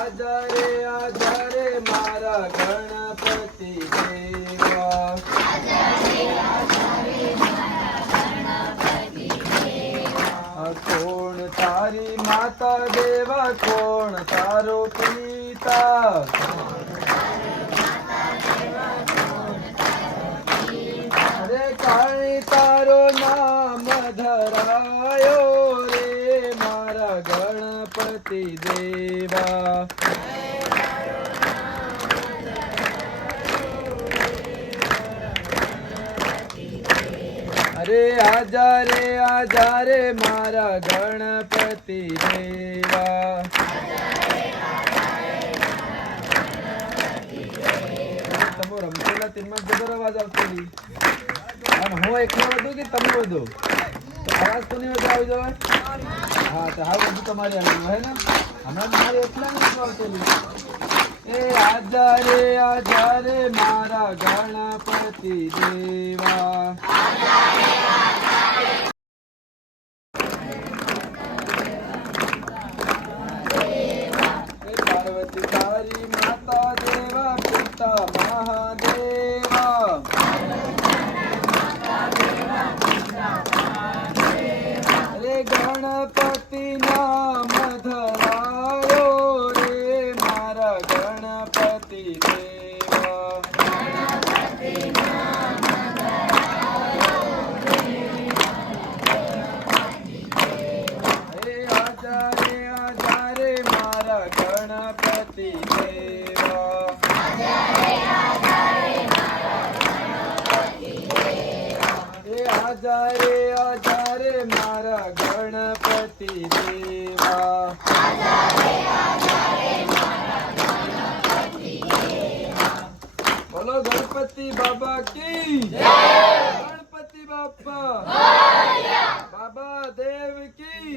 આજા રે મારા ગણપતિ દેવા કોણ તારી માતા દેવા કોણ તારો પિતા અરે કાણી તારો નામ ધરાયો રે મારા ગણપતિ દેવા અરે આજા રે મારા ગણપતિ દેવા તમે રમતેલા તેમાં જબર અવાજ આવતો નહીં આમ હું એકલો વધુ કે તમે વધુ અવાજ કોની વધુ આવી જવાય હા તો હા બધું તમારી આવી હે ને હમણાં મારે એટલા નહીં આવતો એ આજા રે મારા ગણપતિ દેવા પાર્વતી તારી માતા દેવા પિતા મહાદેવા રે ગણપતિ નામ ધરાયો રે મારા ગણપતિ દેવા આજા રે મારા ગણપતિ દેવા આજા રે મારા ગણપતિ દેવા બોલો ગણપતિ બાબા કી ગણપતિ બાપા બાબા દેવ કી